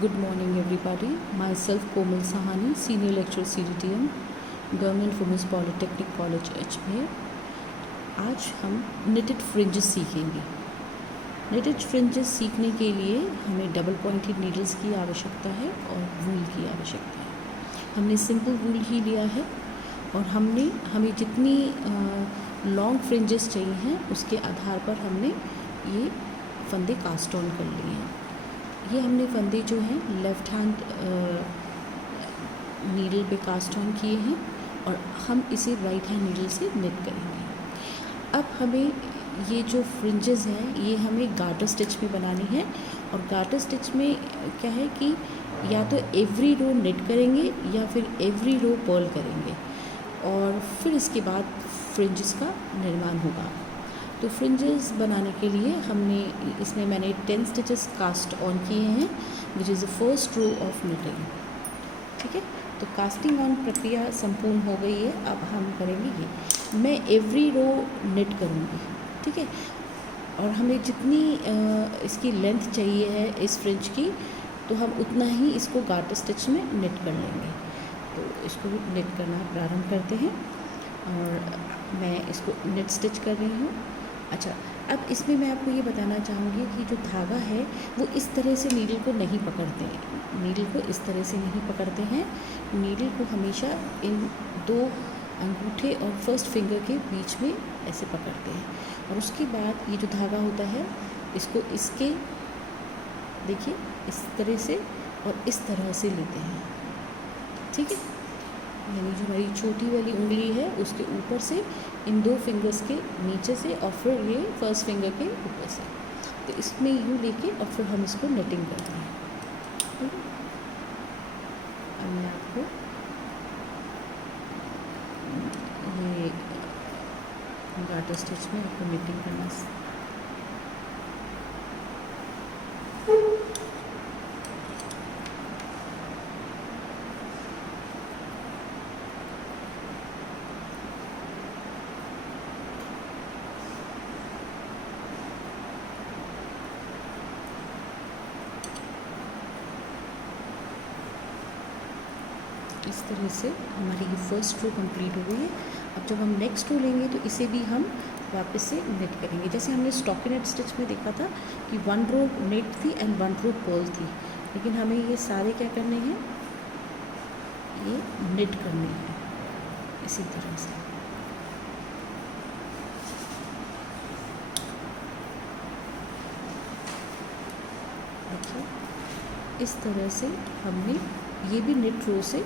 Good morning everybody. Myself Komal Sahani, Senior Lecturer CDTM, Government Women's Polytechnic College HPA। आज हम knitted fringes सीखेंगे। Knitted fringes सीखने के लिए हमें डबल पॉइंटेड नीडल्स की आवश्यकता है और वूल की आवश्यकता है। हमने सिंपल वूल ही लिया है और हमें जितनी लॉन्ग फ्रिंजेस चाहिए हैं उसके आधार पर हमने ये फंदे कास्ट ऑन कर लिए हैं। ये हमने फंदे जो हैं लेफ़्ट हैंड नीडल पे कास्ट ऑन किए हैं और हम इसे राइट हैंड नीडल से निट करेंगे। अब हमें ये जो फ्रिंजेस हैं ये हमें गार्टर स्टिच में बनानी है और गार्टर स्टिच में क्या है कि या तो एवरी रो निट करेंगे या फिर एवरी रो पर्ल करेंगे और फिर इसके बाद फ्रिंजेस का निर्माण होगा। तो फ्रिंजेस बनाने के लिए इसमें मैंने 10 स्टिचेस कास्ट ऑन किए हैं which is the first row of knitting. ठीक है, तो कास्टिंग ऑन प्रक्रिया संपूर्ण हो गई है। अब हम करेंगे ये, मैं एवरी रो निट करूँगी। ठीक है, और हमें जितनी इसकी लेंथ चाहिए है इस फ्रिंज की तो हम उतना ही इसको गार्टर स्टिच में निट कर लेंगे। तो इसको भी निट करना प्रारंभ करते हैं और मैं इसको निट स्टिच कर रही हूँ। अच्छा, अब इसमें मैं आपको ये बताना चाहूँगी कि जो धागा है वो इस तरह से नीडल को नहीं पकड़ते हैं। नीडल को इस तरह से नहीं पकड़ते हैं। नीडल को हमेशा इन दो अंगूठे और फर्स्ट फिंगर के बीच में ऐसे पकड़ते हैं और उसके बाद ये जो धागा होता है इसको इसके देखिए इस तरह से और इस तरह से लेते हैं। ठीक है, यानी जो हमारी छोटी वाली उंगली है उसके ऊपर से इन दो फिंगर्स के नीचे से और फिर ये फर्स्ट फिंगर के ऊपर से, तो इसमें यूँ लेके और फिर हम इसको नेटिंग करते हैं। ठीक है, अब मैं आपको ये गार्टर स्टिच में आपको नेटिंग करना इस तरह से हमारी ये फर्स्ट रो कंप्लीट हो गई है। अब जब हम नेक्स्ट रो लेंगे तो इसे भी हम वापस से नेट करेंगे। जैसे हमने स्टॉकिनेट स्टिच में देखा था कि 1 रो नेट थी एंड 1 रो पर्ल थी, लेकिन हमें ये सारे क्या करने हैं, ये नेट करने हैं इसी तरह से। देखिए इस तरह से हमने ये भी नेट रो से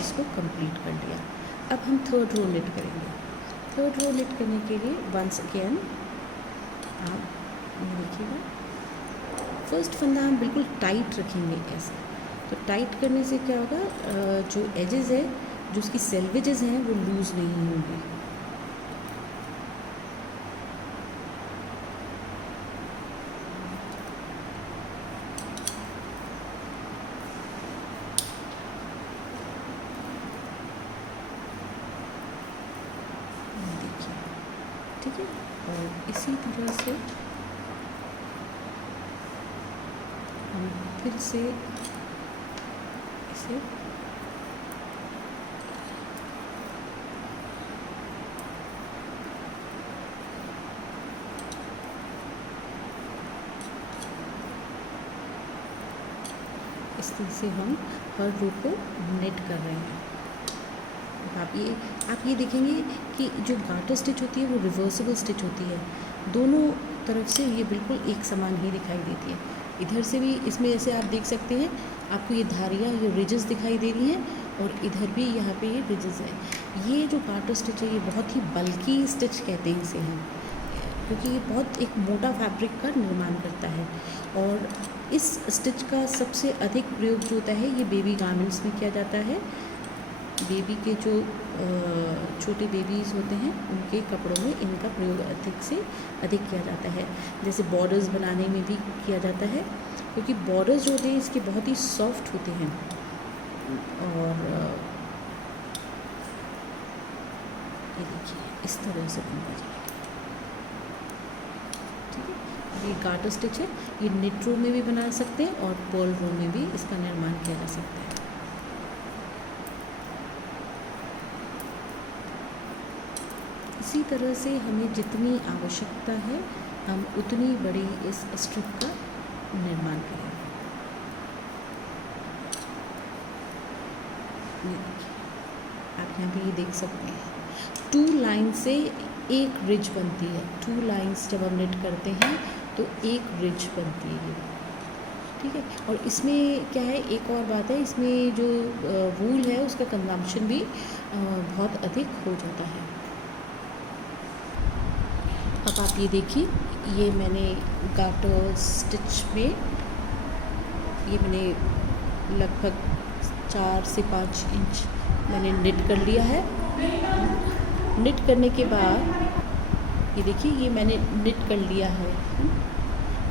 इसको कंप्लीट कर लिया। अब हम थर्ड रो निट करेंगे। थर्ड रो निट करने के लिए वंस अगेन आप ये देखिएगा, फर्स्ट फंदा हम बिल्कुल टाइट रखेंगे ऐसे। तो टाइट करने से क्या होगा, जो एजेस है जो उसकी सेल्वेजेस हैं वो लूज़ नहीं होंगे। ठीक है, और इसी तरह से हम फिर से इसे इस तरह से हम हर रो को नेट कर रहे हैं। आप ये देखेंगे कि जो गार्टर स्टिच होती है वो रिवर्सिबल स्टिच होती है। दोनों तरफ से ये बिल्कुल एक समान ही दिखाई देती है। इधर से भी इसमें जैसे आप देख सकते हैं आपको ये धारियाँ, ये रिजेस दिखाई दे रही हैं और इधर भी यहाँ पे ये रिजेस हैं। ये जो गार्टर स्टिच है ये बहुत ही बल्कि स्टिच कहते हैं इसे हम, क्योंकि ये बहुत एक मोटा फैब्रिक का निर्माण करता है। और इस स्टिच का सबसे अधिक प्रयोग जो होता है ये बेबी गारमेंट्स में किया जाता है। बेबी के जो छोटे बेबीज़ होते हैं उनके कपड़ों में इनका प्रयोग अधिक से अधिक किया जाता है। जैसे बॉर्डर्स बनाने में भी किया जाता है, क्योंकि बॉर्डर्स जो होते हैं इसके बहुत ही सॉफ्ट होते हैं। और ये देखिए इस तरह से बनता जाएगा। ठीक है, ये गार्टर स्टिच है, ये निट रो में भी बना सकते हैं और पर्ल रो में भी इसका निर्माण किया जा सकता है। इसी तरह से हमें जितनी आवश्यकता है हम उतनी बड़ी इस स्ट्रिप का निर्माण करेंगे। ये देखिए, आप यहाँ पे ये देख सकते हैं 2 लाइन से एक रिज बनती है। 2 लाइंस जब हम निट करते हैं तो एक रिज बनती है ये, ठीक है। और इसमें क्या है, एक और बात है, इसमें जो वूल है उसका कंजम्पशन भी बहुत अधिक हो जाता है। अब आप ये देखिए, ये मैंने गार्टर स्टिच में ये मैंने लगभग 4 से 5 इंच मैंने निट कर लिया है। निट करने के बाद ये देखिए, ये मैंने निट कर लिया है।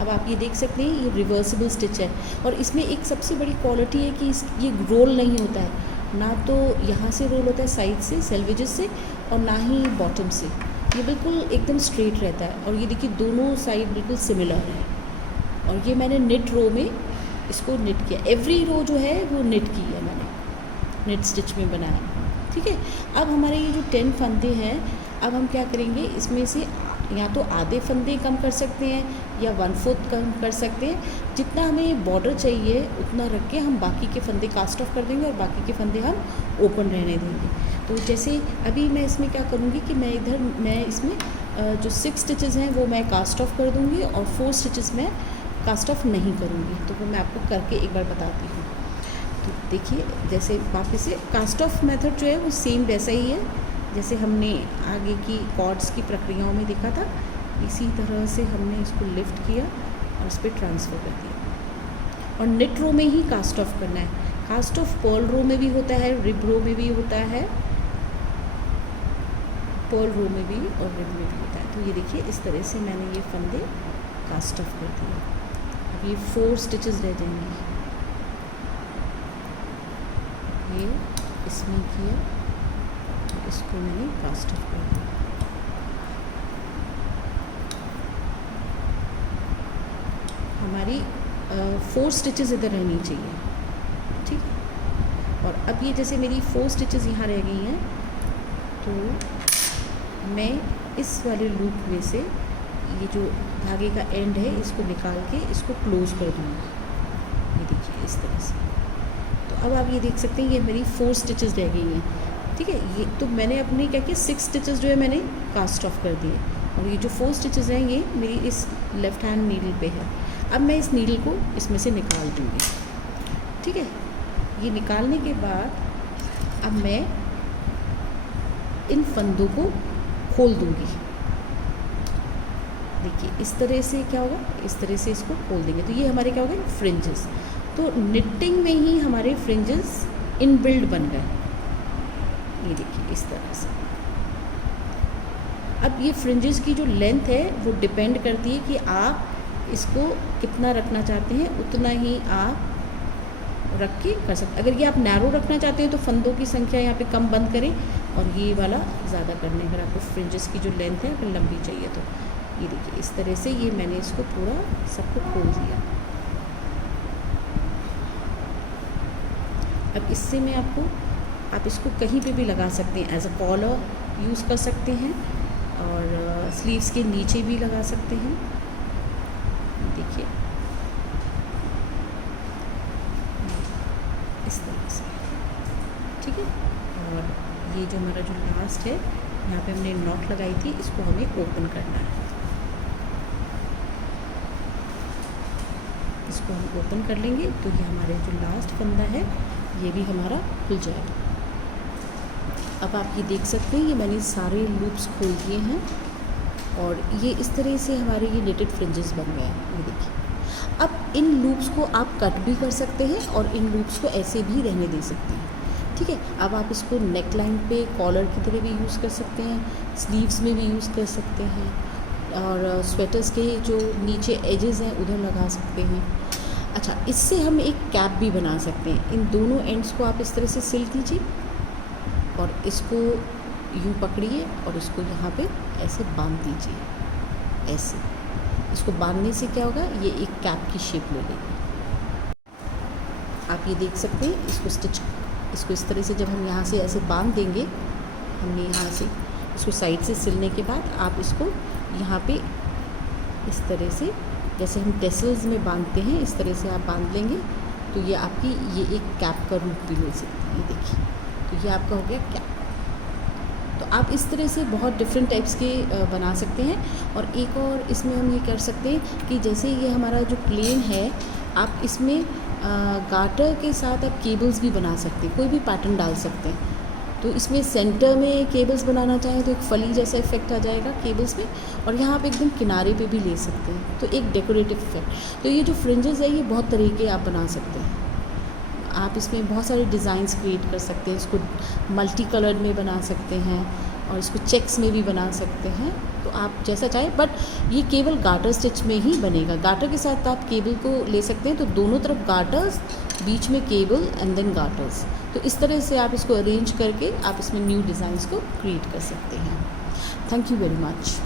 अब आप ये देख सकते हैं ये रिवर्सिबल स्टिच है और इसमें एक सबसे बड़ी क्वालिटी है कि ये रोल नहीं होता है, ना तो यहाँ से रोल होता है साइड से सेल्वेजेस से और ना ही बॉटम से, ये बिल्कुल एकदम स्ट्रेट रहता है। और ये देखिए दोनों साइड बिल्कुल सिमिलर है और ये मैंने निट रो में इसको निट किया। एवरी रो जो है वो निट की है मैंने, निट स्टिच में बनाया, ठीक है। अब हमारे ये जो 10 फंदे हैं, अब हम क्या करेंगे, इसमें से या तो आधे फंदे कम कर सकते हैं या 1/4 कम कर सकते हैं। जितना हमें बॉर्डर चाहिए उतना रख के हम बाकी के फंदे कास्ट ऑफ कर देंगे और बाकी के फंदे हम ओपन रहने देंगे। तो जैसे अभी मैं इसमें क्या करूँगी कि मैं इसमें जो 6 स्टिचेस हैं वो मैं कास्ट ऑफ कर दूँगी और 4 स्टिचेस मैं कास्ट ऑफ नहीं करूँगी। तो वो मैं आपको करके एक बार बताती हूँ। तो देखिए, जैसे वापस से कास्ट ऑफ मेथड जो है वो सेम वैसा ही है जैसे हमने आगे की कॉर्ड्स की प्रक्रियाओं में देखा था। इसी तरह से हमने इसको लिफ्ट किया और इस पर ट्रांसफ़र कर दिया और निट रो में ही कास्ट ऑफ करना है। कास्ट ऑफ पर्ल रो में भी होता है, रिब रो में भी होता है, पर्ल रो में भी और रिब में भी होता है। तो ये देखिए, इस तरह से मैंने ये फंदे कास्ट ऑफ कर दिए। अब ये 4 स्टिचेस रह जाएंगी। ये इसमें किया, इसको मैंने कास्ट ऑफ कर दिया। हमारी 4 स्टिचेस इधर रहनी चाहिए, ठीक है। और अब ये जैसे मेरी 4 स्टिचेस यहाँ रह गई हैं, तो मैं इस वाले लूप में से ये जो धागे का एंड है इसको निकाल के इसको क्लोज कर दूँगी। ये देखिए इस तरह से। तो अब आप ये देख सकते हैं ये मेरी 4 स्टिचेस रह गई हैं, ठीक है। ये तो मैंने अपने क्या किया, 6 स्टिचेस जो है मैंने कास्ट ऑफ कर दिए और ये जो 4 स्टिचेस हैं ये मेरी इस लेफ़्ट हैंड नीडल पे है। अब मैं इस नीडल को इसमें से निकाल दूँगी, ठीक है। ये निकालने के बाद अब मैं इन फंदों को खोल दूँगी। देखिए इस तरह से क्या होगा, इस तरह से इसको खोल देंगे तो ये हमारे क्या हो गए, फ्रिंजेस। तो निटिंग में ही हमारे फ्रिंजेस इनबिल्ड बन गए। ये देखिए इस तरह से। अब ये फ्रिंजेस की जो लेंथ है वो डिपेंड करती है कि आप इसको कितना रखना चाहते हैं, उतना ही आप रख के कर सकते। अगर ये आप नैरो रखना चाहते हैं तो फंदों की संख्या यहाँ पे कम बंद करें और ये वाला ज़्यादा कर लें। अगर आपको फ्रिंजेस की जो लेंथ है अगर लंबी चाहिए तो ये देखिए इस तरह से ये मैंने इसको पूरा सबको खोल दिया। अब इससे मैं आप इसको कहीं पे भी लगा सकते हैं, एज अ कॉलर यूज़ कर सकते हैं और स्लीव्स के नीचे भी लगा सकते हैं। देखिए इस तरह से, ठीक है। और ये जो हमारा जो लास्ट है यहाँ पे हमने नॉट लगाई थी, इसको हमें ओपन करना है। इसको हम ओपन कर लेंगे तो ये हमारे जो लास्ट फंदा है ये भी हमारा खुल जाएगा। अब आप ये देख सकते हैं ये मैंने सारे लूप्स खोल दिए हैं और ये इस तरह से हमारे ये नेटेड फ्रिंजेस बन गए हैं। ये देखिए, अब इन लूप्स को आप कट भी कर सकते हैं और इन लूप्स को ऐसे भी रहने दे सकते हैं, ठीक है। अब आप इसको नेक लाइन पे कॉलर की तरह भी यूज़ कर सकते हैं, स्लीव्स में भी यूज़ कर सकते हैं और स्वेटर्स के जो नीचे एजेस हैं उधर लगा सकते हैं। अच्छा, इससे हम एक कैप भी बना सकते हैं। इन दोनों एंड्स को आप इस तरह से सिल कीजिए और इसको यूँ पकड़िए और इसको यहाँ पे ऐसे बांध दीजिए, ऐसे। इसको बांधने से क्या होगा, ये एक कैप की शेप ले लेगी। आप ये देख सकते हैं, इसको इस तरह से जब हम यहाँ से ऐसे बांध देंगे, हमने यहाँ से इसको साइड से सिलने के बाद आप इसको यहाँ पे इस तरह से, जैसे हम टेसल्स में बांधते हैं, इस तरह से आप बांध लेंगे तो ये आपकी ये एक कैप का रूप भी ले सकती है। ये देखिए, तो ये आपका हो गया कैप। तो आप इस तरह से बहुत डिफरेंट टाइप्स के बना सकते हैं। और एक और इसमें हम ये कर सकते हैं कि जैसे ये हमारा जो प्लेन है, आप इसमें गार्टर के साथ आप केबल्स भी बना सकते हैं, कोई भी पैटर्न डाल सकते हैं। तो इसमें सेंटर में केबल्स बनाना चाहें तो एक फली जैसा इफेक्ट आ जाएगा केबल्स में, और यहाँ पे एकदम किनारे पे भी ले सकते हैं, तो एक डेकोरेटिव इफेक्ट। तो ये जो फ्रिंजेस है, ये बहुत तरीके आप बना सकते हैं। आप इसमें बहुत सारे डिज़ाइंस क्रिएट कर सकते हैं, इसको मल्टी कलर्ड में बना सकते हैं और इसको चेक्स में भी बना सकते हैं, तो आप जैसा चाहें। बट ये केवल गार्टर स्टिच में ही बनेगा। गार्टर के साथ आप केबल को ले सकते हैं, तो दोनों तरफ गार्टर्स, बीच में केबल एंड देन गार्टर्स। तो इस तरह से आप इसको अरेंज करके आप इसमें न्यू डिज़ाइंस को क्रिएट कर सकते हैं। Thank you very much.